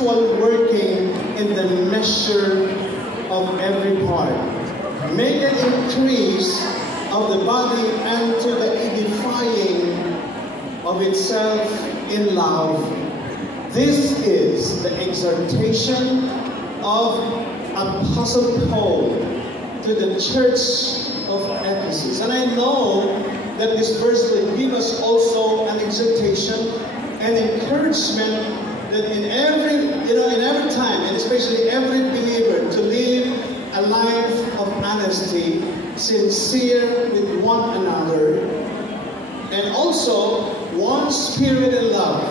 actual working in the measure of every part. Make an increase of the body and to the edifying of itself in love. This is the exhortation of Apostle Paul to the church of Ephesus. And I know that this verse will give us also an exhortation and encouragement that in every time, and especially every believer, to live a life of honesty, sincere with one another, and also one spirit and love,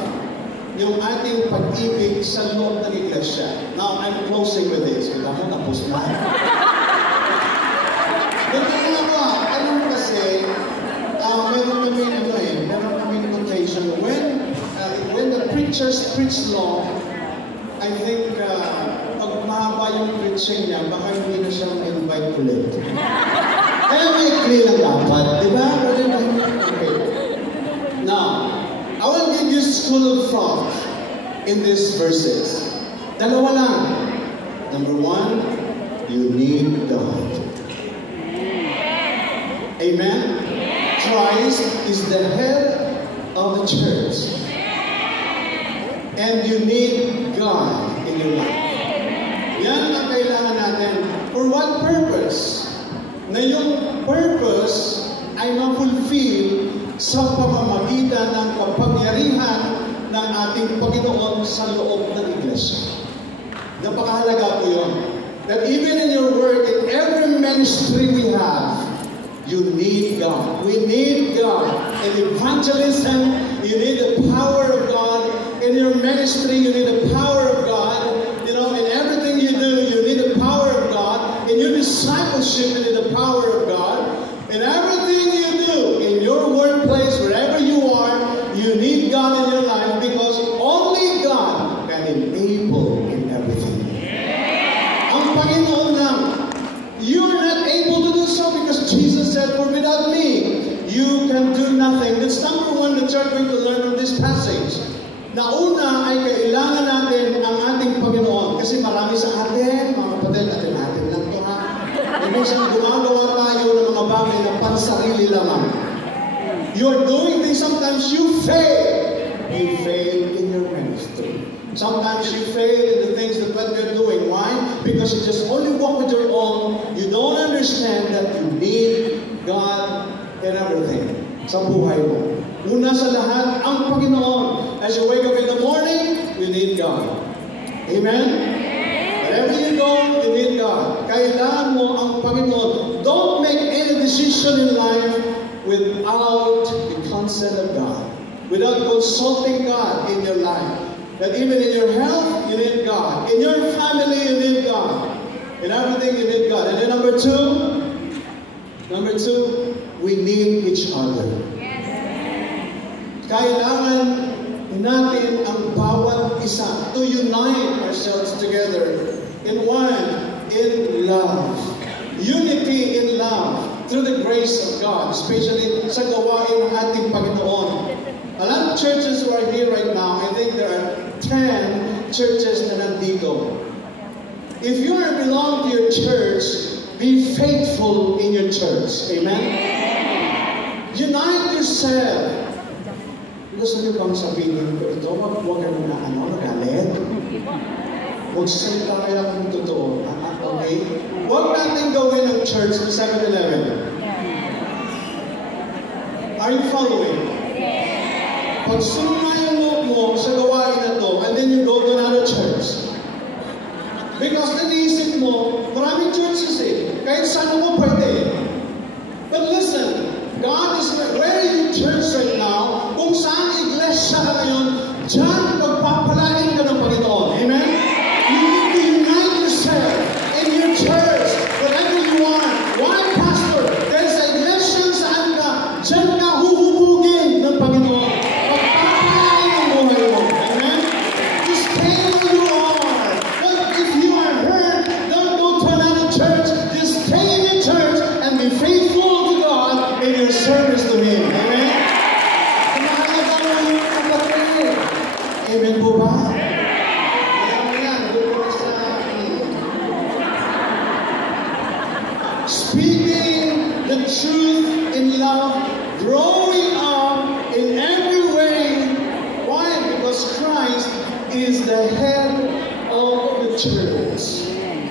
yung ating pag-ibig sa loob ng iglesia. Now, I'm closing with this. Kita mo, tapos na. Alam mo kasi, meron kami notation. When the preachers preach long, I think, pag mahaba yung preaching niya, baka hindi na siya ma-invite ulit. Kaya may clean lang dapat, di ba? Okay. Now, I will give you school of thought in these verses. Dalawa lang. Number one, you need God. Amen? Christ is the head of the church. And you need God in your life. Yan ang kailangan natin. For what purpose? Na yung purpose ay ma-fulfill sa pamamagitan ng kapangyarihan ng ating Panginoon sa loob ng iglesia. Napakahalaga po yun. That even in your work, in every ministry we have, you need God. We need God. In evangelism, you need the power of God. In your ministry, you need the power of God. You know, in everything you do, you need the power of God. In your discipleship, you need the power of God. In everything you do, in your workplace, wherever you are, you need God in your life because only God can enable in everything. Ang Panginoon lang. You're not able to do so because Jesus said, for without me, you can do nothing. That's number one that you're going to learn from this passage. Nauna ay kailangan natin ang ating Panginoon. Kasi marami sa atin, mga kapatid, atin lang ito ha. Minsan gumagawa tayo ng mga bagay na pansarili lamang. You're doing things, sometimes you fail. You fail in your ministry. Sometimes you fail in the things that what you're doing. Why? Because you just only walk with your own. You don't understand that you need God in everything sa buhay mo. Una sa lahat, ang Panginoon. As you wake up in the morning, you need God. Amen? Wherever you go, you need God. Kailangan mo ang Panginoon. Don't make any decision in life without the consent of God. Without consulting God in your life. That even in your health, you need God. In your family, you need God. In everything, you need God. And then number two, we need each other. Kailangan natin ang bawat isa to unite ourselves together in one, in love. Unity in love through the grace of God, especially sa gawain ng ating Panginoon. A lot of churches who are here right now, I think there are 10 churches na nandito. If you belong to your church, be faithful in your church. Amen? Unite yourself. Gusto niyo bang sabihin ko ito? Huwag ka na nagalit. Magsasalita kaya kung totoo. Okay? Huwag natin gawin ang church ng 7-Eleven. Are you following? Pag sumama yung loob mo sa gawain na to, and then you go to another church. Because naniisip mo, maraming churches kahit saan mo pwede. But listen, God is, where you church right now, kung saan iglesia ka ngayon, dyan pagpapalain ka ng Panginoon. Amen? You need to unite yourself in your church, wherever you are. Why, Pastor? There's a iglesia saan ka, dyan ka huhubugin ng Panginoon. Pagpapalain ang buhay mo. Amen? Just stay where you are. But if you are hurt, don't go to another church. Just stay in your church is the head of the church.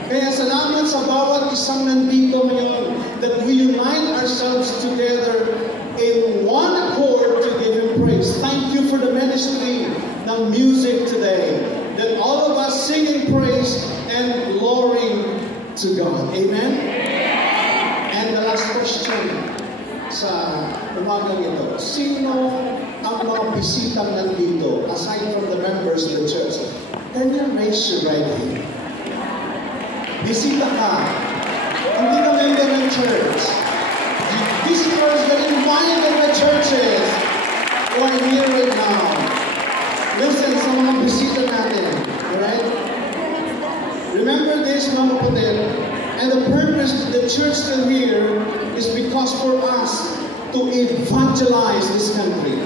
Kaya salamat sa bawat isang nandito ngayon that we unite ourselves together in one accord to give Him praise. Thank you for the ministry ng music today, that all of us sing in praise and glory to God. Amen? And the last question sa umagang ito, sino ang mga bisitang nandito aside from the members of the church? Can you raise your right hand? Bisita ka. Hindi ka member ng church. Visitors that invited the churches who are here right now. Listen sa mga bisita natin. Alright? Remember this, mga kapatid. And the purpose of the church still here is because for us to evangelize this country.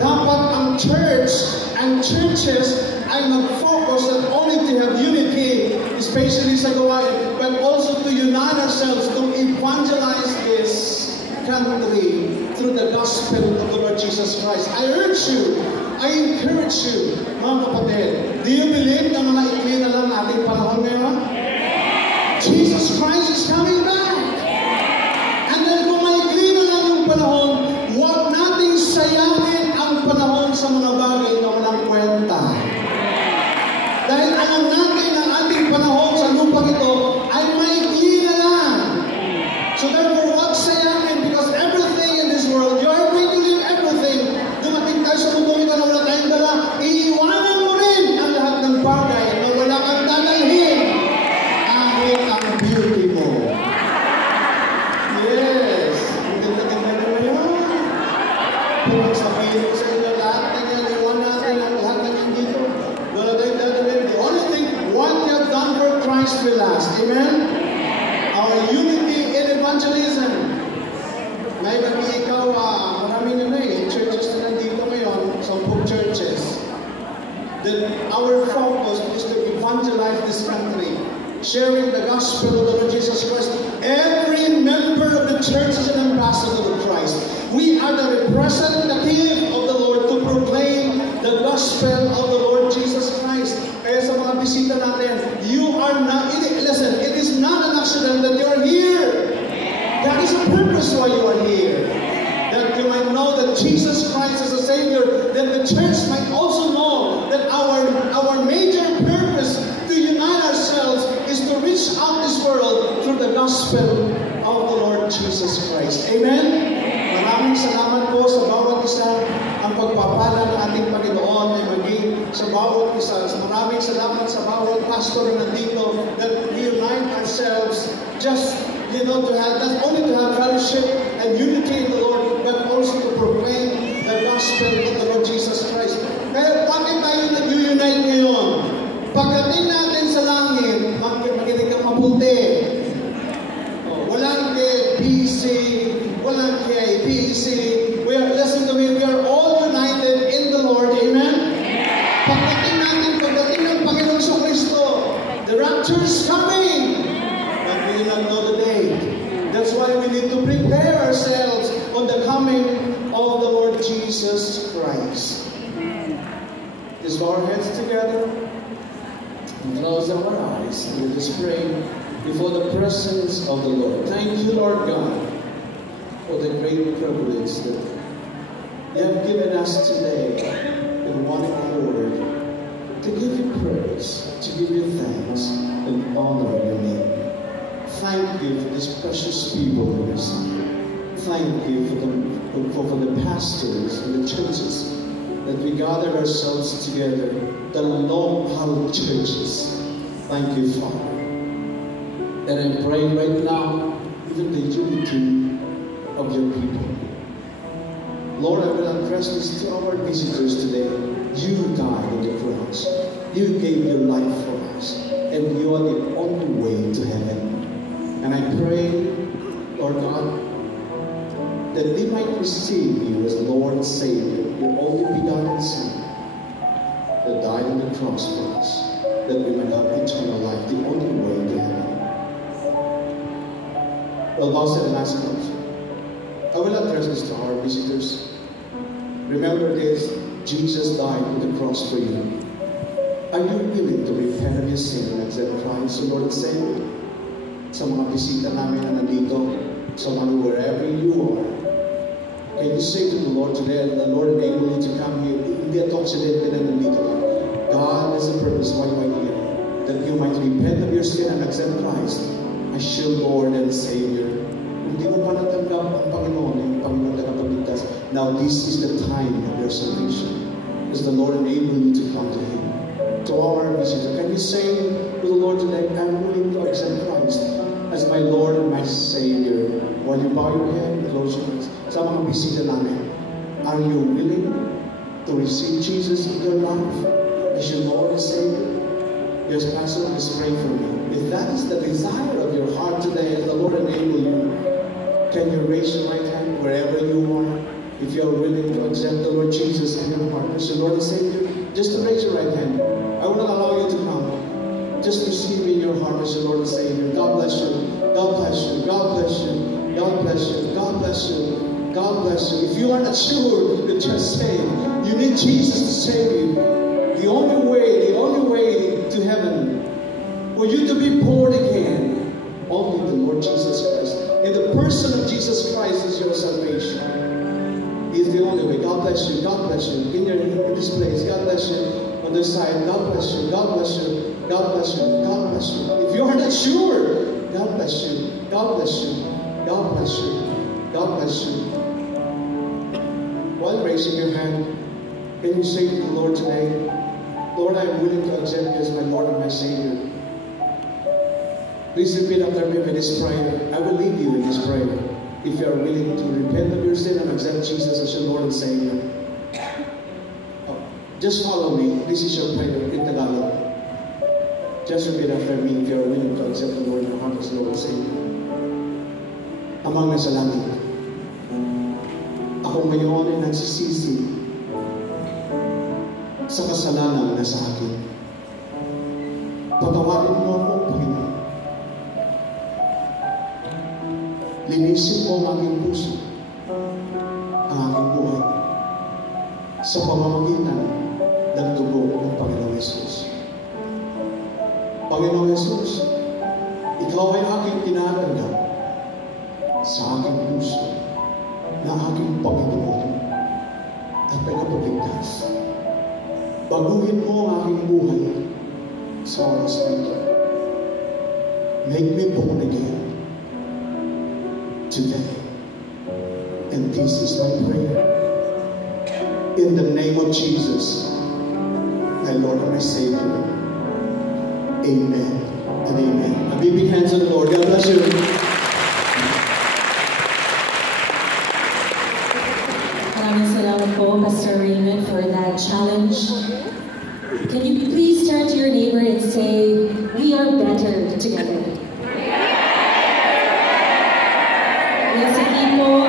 Dapat ang church and churches ay mag-focus not only to have unity, especially sa gawain, but also to unite ourselves to evangelize this country through the gospel of the Lord Jesus Christ. I urge you, I encourage you, mga kapatid, do you believe na mga ikli na lang ating panahon ngayon? Jesus Christ is coming back. And then kung maikli na lang yung panahon, huwag nating sayangin ang panahon sa mga bagay na walang kwenta. Dahil alam natin ang ating panahon sa lupang ito ay maikli na lang. So therefore, huwag sayangin because everything in this world, you are going to leave everything. Dumating tayo sa mundo ito na wala tayong dala, iiwanan mo rin ang lahat ng bagay na wala kang dadalhin. Ahit ang beauty mo. Yes. Ang ganda-ganda naman yun. Kung sabihin ko sa inyo, lahat na yan, iwan natin ang lahat na yan dito. Wala tayong dadalhin. The only thing, what you have done for Christ will last. Amen? Our unity in evangelism. May babi ikaw, marami na churches na nandito ngayon, 10 churches. That our focus is to evangelize this country, sharing the gospel of the Lord Jesus Christ. Every member of the church is an ambassador of Christ. We are the representative of the Lord to proclaim the gospel of the Lord Jesus Christ. Kaya sa mga bisita natin, you are not, listen, it is not an accident that you are here. That is a purpose why you are here. That you might know that Jesus Christ is a Savior, that the church might also know that our major purpose to unite ourselves is to reach out this world through the gospel of the Lord Jesus Christ. Amen? Maraming salamat po sa bawat isa. Ang pagpapala ng ating Panginoon ay maging sa bawat isa. Maraming salamat sa bawat pastor na nandito that we unite ourselves just to have, not only to have fellowship and unity in the Lord, but also to proclaim the gospel of the Lord Jesus Christ. Kaya bakit tayo nag-unite ngayon? Pagdating natin sa langit, makinig kang mabuti. Walang KPC, walang KPC. Listen to me, we are all united in the Lord. Amen? Pagdating ng Panginoon sa Kristo, the rapture is coming. But we do not know the date. That's why we need to prepare ourselves on the coming of the Lord Jesus Christ. Let's bow our heads together and close our eyes and let us pray before the presence of the Lord. Thank you, Lord God, for the great privilege that you have given us today in one accord to give you praise, to give you thanks and honor your name. Thank you for these precious people in your side. Thank you for the pastors and the churches that we gathered ourselves together, the long-held churches. Thank you, Father. And I'm praying right now, even the unity of your people. Lord, I will address this to our visitors today. You died on the cross. You gave your life for us. And you are the only way to heaven. And I pray, Lord God, that they might receive you as Lord and Savior, your only begotten Son, that died on the cross for us, that we might have eternal life, the only way to heaven. Well, bow said and ask us. I will address this to our visitors. Remember this, Jesus died on the cross for you. Are you willing to repent of your sin and accept Christ, the Lord and Savior? Sa mga bisita namin na nandito, sa mga wherever you are, can you say to the Lord today, the Lord enable you to come here? Hindi at aksidente na nandito ka. God has a purpose why you are here. That you might repent of your sin and accept Christ as your Lord and Savior. Kung di mo pa natanggap ang Panginoon, yung Panginoon na kapagligtas, now this is the time of your salvation. Because the Lord enable you to come to Him. To all our visitors, can you say to the Lord today, I'm willing to accept Christ as my Lord and my Savior? While you bow your head and close your eyes, sa mga bisita namin, are you willing to receive Jesus in your life as your Lord and Savior? Yes, Pastor, just pray for me. If that is the desire of your heart today, as the Lord enable you, can you raise your right hand wherever you are? If you are willing to accept the Lord Jesus in your heart as your Lord and Savior, just raise your right hand. I will not allow you to come. Just receive in your heart as your Lord and Savior. God bless you. God bless you. God bless you. God bless you. God bless you. God bless you. If you are not sure that you're saved, you need Jesus to save you. The only way to heaven, for you to be born again, only the Lord Jesus Christ. And the person of Jesus Christ is your salvation. He is the only way. God bless you. God bless you. In this place, God bless you. On this side, God bless you. God bless you. God bless you. God bless you. If you are not sure, God bless you. God bless you. God bless you. God bless you. While raising your hand, can you say to the Lord today, Lord, I am willing to accept you as my Lord and my Savior. Please repeat after me with this prayer. I will lead you in this prayer. If you are willing to repent of your sin and accept Jesus as your Lord and Savior. Just follow me. This is your prayer in Tagalog. Just repeat after me if you are willing to accept the Lord in your heart as Lord and Savior. Amang nasa langit, ako ngayon ay nagsisisi sa kasalanan na sa akin. Patawarin mo ako, Panginoon. Linisin mo ang aking puso, ang aking buhay, sa pamamagitan ng dugo ng Panginoong Yesus. Panginoong Yesus, Ikaw ay aking tinatanggap sa aking puso na aking Panginoon at tagapagligtas. Baguhin mo ang aking buhay sa oras na ito. Make me born again today. And this is my prayer. In the name of Jesus, my Lord and my Savior. Amen and amen. A big hands on the Lord. God bless you. Maraming salamat po, Pastor Raymond, for that challenge. Can you please turn to your neighbor and say, we are better together. Yes, hindi po